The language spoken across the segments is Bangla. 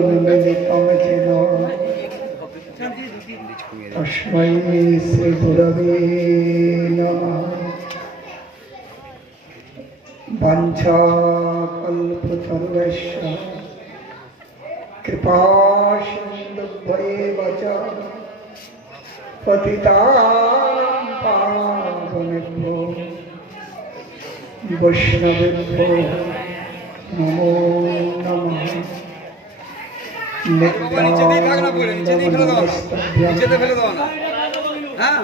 চক্ষুন্মিলিতম যেন তস্মৈ শ্রীগুরবে নমঃ বাঞ্ছা কল্পতরুভ্যশ্চ কৃপা সিন্ধুভ্যেব চ পতিতানাং পাবনেভ্যো বৈষ্ণবেভ্যো নমো নমঃ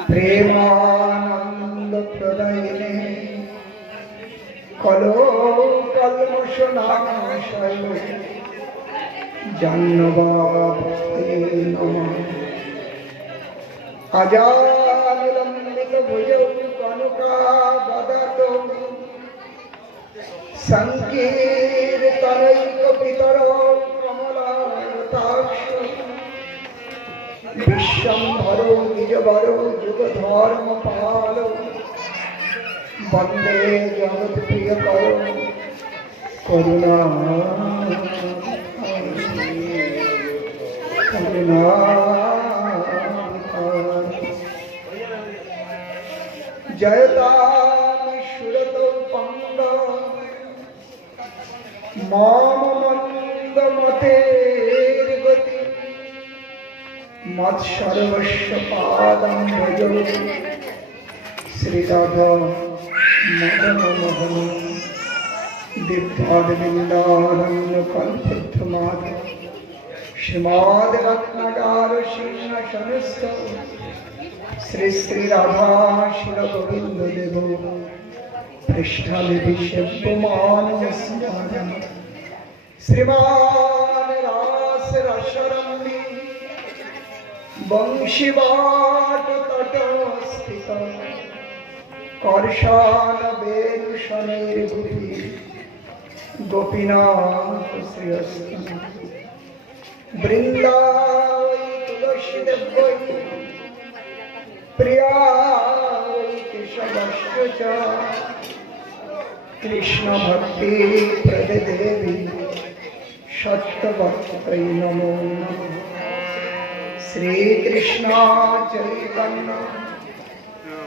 প্রেমানন্দ প্রদায়নে কলো কলমশনাশয় অজানুলম্বিত ভুজৌ কনকাবদত সংকীর্তনৈক পিতর কমলায়তাক্ষ বিশ্বম্ভর নিজবর যুগ ধর্ম পাল বন্দে জগৎ প্রিয় কর করুণা করুণা জয়তাম সুরত পঙ্গ মম মন্দ শ্রী শ্রী রাধা শিল গোবিন্দ দেব পৃষ্ঠালিপি সেব্যমান শ্রীমান রাস বংশীবাট কর্ষণ গোপীনাথ তুলসী দেবৈ প্রিয়াই কেশবশ্চ চ। কৃষ্ণ ভক্তি প্রদে দেবী সত্যভক্তৈ নমো নমঃ। শ্রীকৃষ্ণ চৈতন্য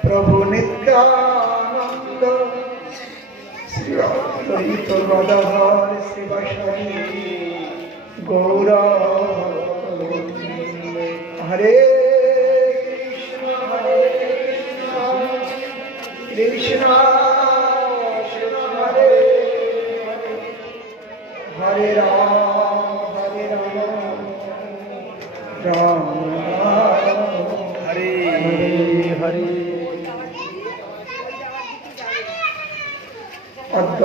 প্রভু নিত্যানন্দ। কৃষ্ণ কৃষ্ণ কৃষ্ণ হরে হরে হরে রাম হরে রাম রাম রাম হরে হরে হরে অদ্য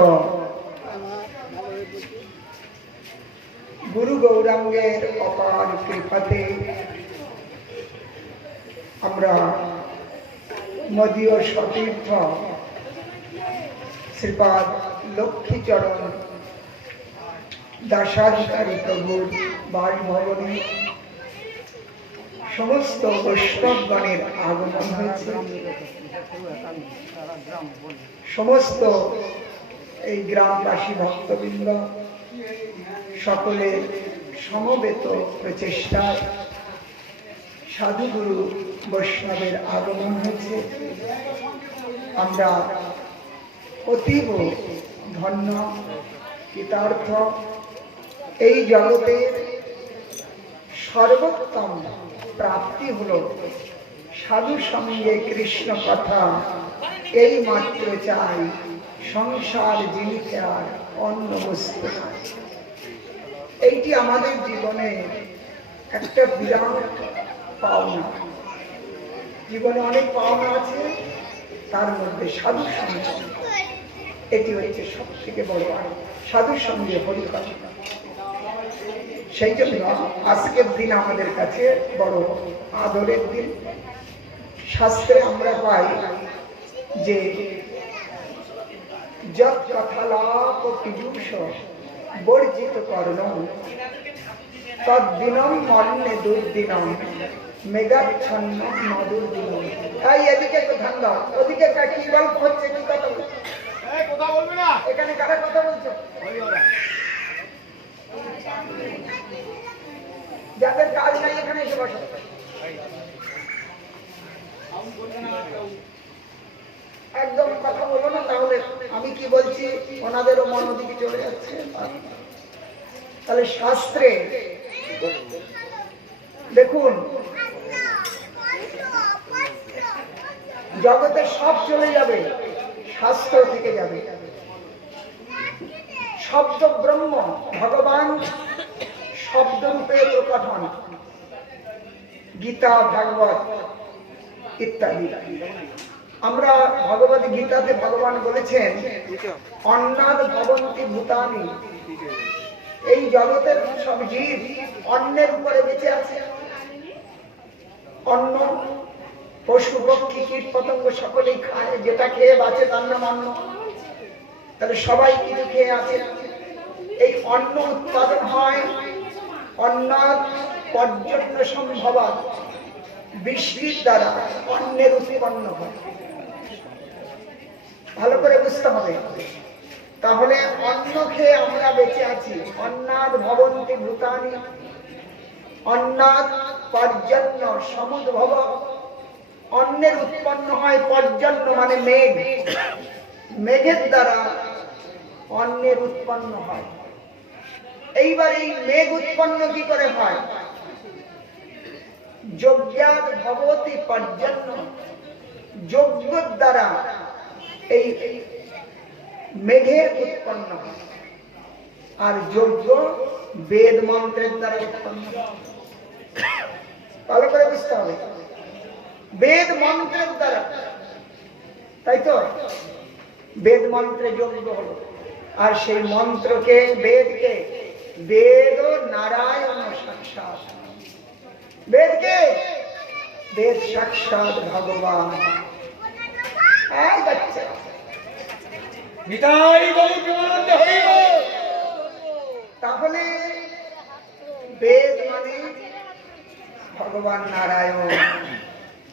গুরু গৌরাঙ্গের অপার কৃপাতে আমরা নদীয় সতীর্থ শ্রীপাদ লক্ষ্মীচরণ দাসাধিকারী প্রভুর বাসভবনে সমস্ত বৈষ্ণবগণের আগমন হয়েছে। সমস্ত এই গ্রামবাসী ভক্তবৃন্দ সকলে সমবেত প্রচেষ্টায় সাধুগুরু বৈষ্ণবের আগমন হয়েছে। আমরা অতীব ধন্য, কৃতার্থ। এই জগতের সর্বোত্তম প্রাপ্তি হলো সাধু সঙ্গে কৃষ্ণ কথা। এই মাত্র চাই সংসার জীবিকার অন্য বস্তু। এইটি আমাদের জীবনে একটা বিরাট পাওনা। জীবনে অনেক পাওনা আছে, তার মধ্যে সঙ্গ। এটি হচ্ছে সব থেকে বড় আনন্দ। সাধুর সঙ্গে সেই জন্য আজকের দিন আমাদের কাছে বড় আদরের দিন। শাস্ত্রে আমরা পাই যে যত কথালাপ পীযুষ, বর্জিত কর্ণ তদ্দিনম মন্যে দুর্দিনম। মেঘাচ্ছন্ন এদিকে একটু ধান দাও ওদিকে কি গল্প হচ্ছে কি কথা? বলছে কথা বলবি না? এখানে কারা কথা বলছে? যাদের কাজ নাই এখানে এসে বসে। একদম কথা বলো না তাহলে আমি কি বলছি? ওনাদেরও মন ওদিকে চলে যাচ্ছে। তাহলে শাস্ত্রে দেখুন জগতে সব চলে যাবে, শাস্ত্র থেকে যাবে। শব্দ ব্রহ্ম, ভগবান শব্দরূপে প্রকট হন। গীতা, ভাগবত ইত্যাদি। আমরা ভগবত গীতাতে ভগবান বলেছেন, অন্নাদ ভবন্তি ভূতানি। এই জগতের সব জীব অন্যের উপরে বেঁচে আছে। অন্ন পশু পক্ষী কীট পতঙ্গ সকলেই খায়, যেটা খেয়ে বাঁচে তার নাম অন্ন। তাহলে সবাই কিছু খেয়ে আছে। এই অন্ন উৎপাদন হয় অন্নাদ পর্যটন সম্ভবা বৃষ্টির দ্বারা, অন্নের উৎপন্ন হয়। ভালো করে বুঝতে হবে। তাহলে অন্ন খেয়ে আমরা বেঁচে আছি। অন্নাদ ভবন্তি ভূতানি। অন্নাদ পর্জন্য সমুদ্ভব। অন্নের উৎপন্ন হয় পর্জন্য মানে মেঘ। মেঘের দ্বারা অন্নের উৎপন্ন হয়। এইবার এই মেঘ উৎপন্ন কি করে হয়? যজ্ঞাত যজ্ঞের দ্বারা এই মেঘের উৎপন্ন আর যজ্ঞ বেদ মন্ত্রের দ্বারা উৎপন্ন ভালো করে বুঝতে হবে। বেদ মন্ত্রের দ্বারা। তাই তো? বেদ মন্ত্রে যজ্ঞ হলো আর সেই মন্ত্রকে বেদকে বেদ ও নারায়ণ সাক্ষাৎ। বেদকে? বেদ সাক্ষাৎ ভগবান। তাহলে বেদ মানে ভগবান নারায়ণ।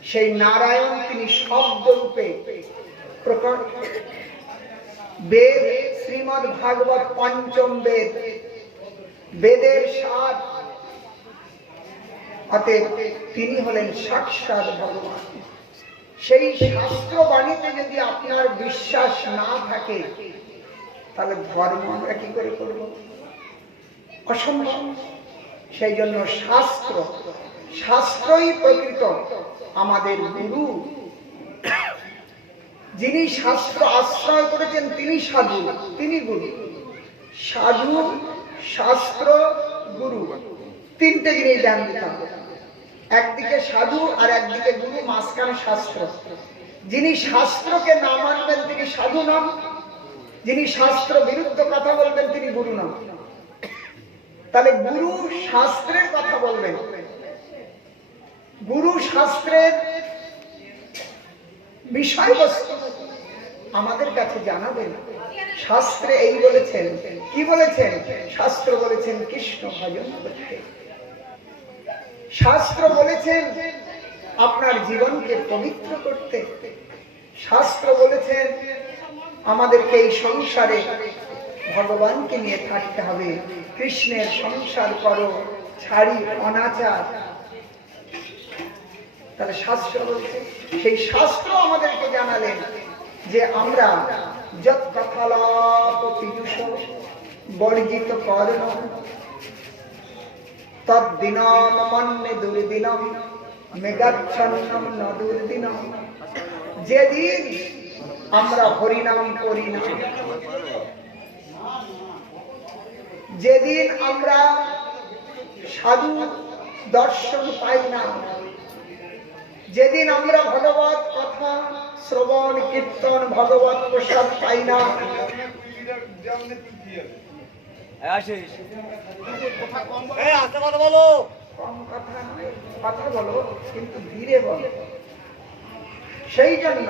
সেই নারায়ণ তিনি শব্দ রূপে বেদ, শ্রীমদ ভাগবত পঞ্চম বেদ, বেদের সাত অতএব তিনি হলেন সাক্ষাৎ ভগবান। সেই শাস্ত্র বাণীতে যদি আপনার বিশ্বাস না থাকে, তাহলে ধর্ম আমরা কি করে করব? অসম্ভব। সেই জন্য শাস্ত্র শাস্ত্রই প্রকৃত আমাদের গুরু। যিনি শাস্ত্র আশ্রয় করেছেন, তিনি সাধু, তিনি গুরু। সাধু, শাস্ত্র, গুরু। তিনটে জিনিস ধ্যান দিতে হবে। একদিকে সাধু আর একদিকে গুরু, মাঝখানে শাস্ত্র। যিনি শাস্ত্রকে না মানবেন, তিনি সাধু নন। যিনি শাস্ত্র বিরুদ্ধ কথা বলবেন, তিনি গুরু নন। তাহলে গুরু শাস্ত্রের কথা বলবেন। গুরু শাস্ত্রের বিষয়বস্তু আমাদের কাছে জানাবেন। শাস্ত্রে এই বলেছেন, কি বলেছেন? শাস্ত্র বলেছেন, কৃষ্ণ ভজন করতে। শাস্ত্র বলেছেন, আপনার জীবনকে পবিত্র করতে। শাস্ত্র বলেছেন, আমাদেরকে এই সংসারে ভগবানকে নিয়ে থাকতে হবে। কৃষ্ণের সংসার করো, ছাড়ি অনাচার। তাহলে শাস্ত্র বলছে, সেই শাস্ত্র আমাদেরকে জানালেন যে আমরা যত বর্জিত দুর্দিনম, যেদিন আমরা হরিনাম করি না, যেদিন আমরা সাধু দর্শন পাই না যেদিন আমরা ভগবত কথা শ্রবণ কীর্তন ভগবত প্রসাদ পাই না। আসিস এই আস্তে কথা বলো। কম কথা কথা বলো কিন্তু ধীরে বলো। সেই জন্য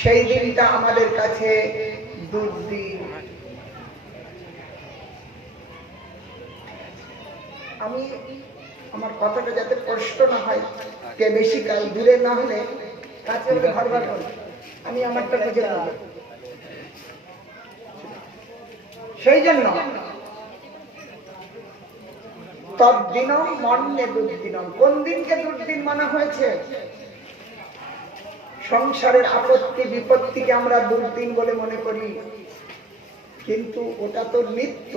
সেই দিনটা আমাদের কাছে দুর্দিন। আমি আমার কথাটা যাতে কষ্ট না হয়, কে বেশি কাল দূরে না হলে কাছে হলে আমি আমারটা বুঝে সেই জন্য কোন দিনকে দুর্দিন মানা হয়েছে? সংসারের আপত্তি বিপত্তিকে আমরা দুর্দিন বলে মনে করি। কিন্তু ওটা তো নিত্য।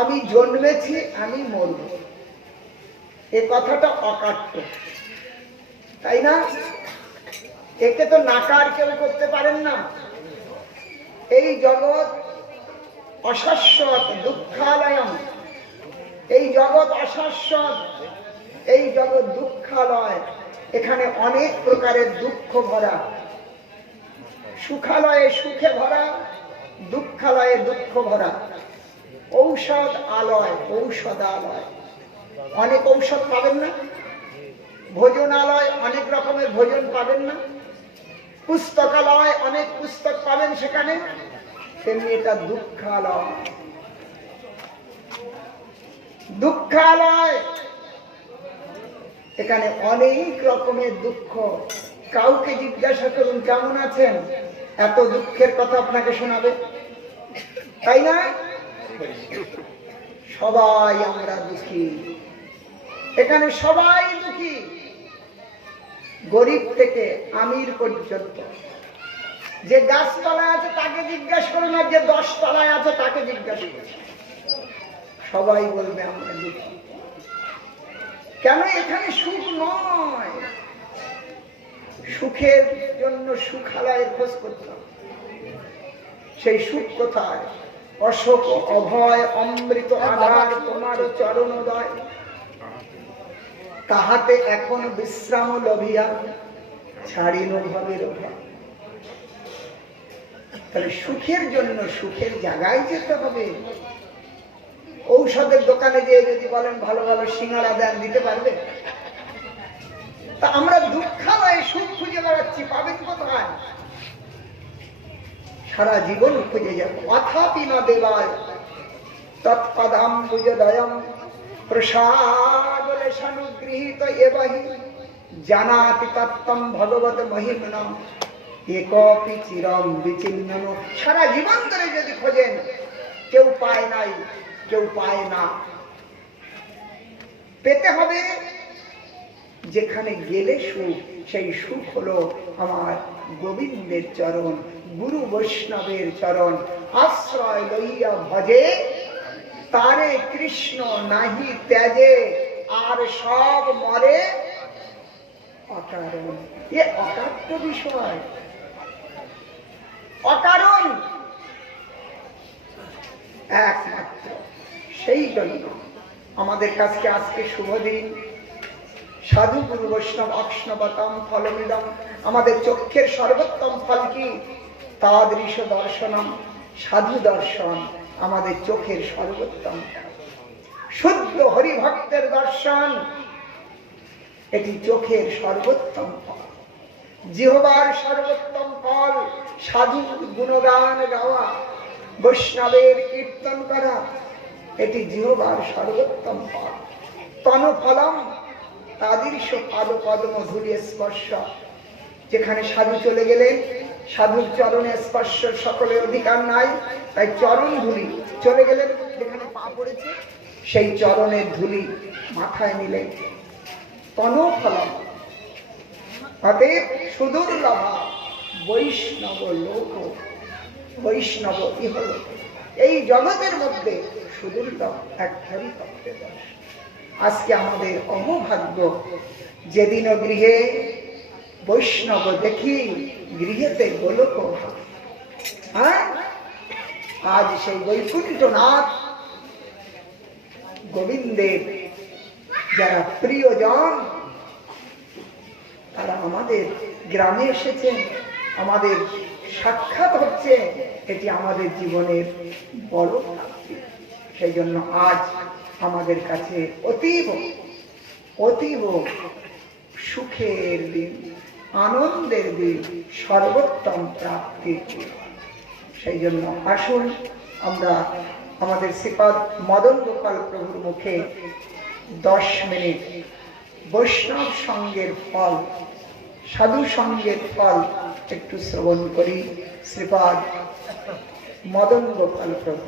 আমি জন্মেছি, আমি মরব। এ কথাটা অকাট্য। তাই না? একে তো নাকার কেউ করতে পারেন না। এই জগৎ অশাশ্বত, দুঃখালয়ম। এই জগৎ অশাশ্বত, এই জগৎ দুঃখালয়। এখানে অনেক প্রকারের দুঃখ ভরা। সুখালয়ে সুখে ভরা, দুঃখালয়ে দুঃখ ভরা। ঔষধ আলয়, ঔষধালয়। অনেক ঔষধ পাবেন না। ভোজনালয় অনেক রকমের ভোজন পাবেন না। পুস্তকালয় অনেক পুস্তক পাবেন সেখানে। তেমনি এটা দুঃখালয়। দুঃখালয়! এখানে অনেক রকমের দুঃখ। কাউকে জিজ্ঞাসা করুন, কেমন আছেন? এত দুঃখের কথা আপনাকে শোনাবে। তাই না? সবাই আমরা দুঃখী। এখানে সবাই দুঃখী। গরিব থেকে আমির পর্যন্ত। যে গাছতলায় আছে তাকে জিজ্ঞাসা করুন আর যে দশ তলায় আছে তাকে জিজ্ঞাসা করুন সবাই বলবে, আমরা দুঃখী। কেন এখানে সুখ নয়? সুখের জন্য সুখালয়ের খোঁজ করতে সেই সুখ কোথায়? অশোক অভয় অমৃত আধার তোমার চরণোদয়। তাহাতে এখন বিশ্রাম লভিয়া, ছাড়িল অভাব তাহলে সুখের জন্য সুখের জায়গায় যেতে হবে। ঔষধের দোকানে গিয়ে যদি বলেন ভালো ভালো সিঙ্গারা দেন, দিতে পারবে? তা আমরা দুঃখালয়ে সুখ খুঁজে বেড়াচ্ছি, পাবেন কোথায়? সারা জীবন খুঁজে যাব। অথাপি না দেবায় তৎপদাম বুজদয়ম প্রসাদলে সারা জীবন ধরে যদি খোঁজেন, কেউ পায় নাই, কেউ পায় না। পেতে হবে যেখানে গেলে সুখ, সেই সুখ হলো আমার গোবিন্দের চরণ, গুরু বৈষ্ণবের চরণ। আশ্রয় লইয়া ভজে, তারে কৃষ্ণ নাহি ত্যাজে আর সব মরে অকারণ। এ অকাট্য বিষয়। অকারণ। একমাত্র। সেই জন্য আমাদের কাছে আজকে শুভ দিন। সাধু গুরু বৈষ্ণব, অক্ষ্ণবতম, ফলমিদম, আমাদের চক্ষের সর্বোত্তম ফল কি? তাদৃশ দর্শনম। সাধু দর্শন আমাদের চোখের সর্বোত্তম ফল। শুদ্ধ হরিভক্তের দর্শন, এটি চোখের সর্বোত্তম ফল। জিহবার সর্বোত্তম ফল সাধু গুণগান গাওয়া, বৈষ্ণবের কীর্তন করা, এটি জিহবার সর্বোত্তম ফল। তন ফলম তাদৃশ পাদ পদ্ম ধুলি স্পর্শ, যেখানে সাধু চলে গেলেন সাধুর চরণে স্পর্শ সকলের অধিকার নাই, তাই চরণ ধুলি চলে গেলেন, যেখানে পা পড়েছে সেই চরণের ধুলি মাথায় নিলেন তন ফলম অতএব সুদুর্লভা বৈষ্ণব লোক, বৈষ্ণব ইহলোক। এই জগতের মধ্যে সুদুর্লভ তত্ত্বের আজকে আমাদের অহভাগ্য যেদিন গৃহে বৈষ্ণব দেখি গৃহেতে গোলক হ্যাঁ? আজ সেই বৈকুণ্ঠনাথ গোবিন্দের যারা প্রিয়জন, তারা আমাদের গ্রামে এসেছেন আমাদের সাক্ষাৎ হচ্ছে, এটি আমাদের জীবনের বড় প্রাপ্তি। সেই জন্য আজ আমাদের কাছে অতীব অতীব সুখের দিন, আনন্দের দিন, সর্বোত্তম প্রাপ্তির দিন। সেই জন্য আসুন, আমরা আমাদের শ্রীপদ মদন গোপাল প্রভুর মুখে দশ মিনিট। বৈষ্ণব সঙ্গের ফল, সাধু সঙ্গের ফল একটু শ্রবণ করি। শ্রীপদ মদন গোপাল প্রভু।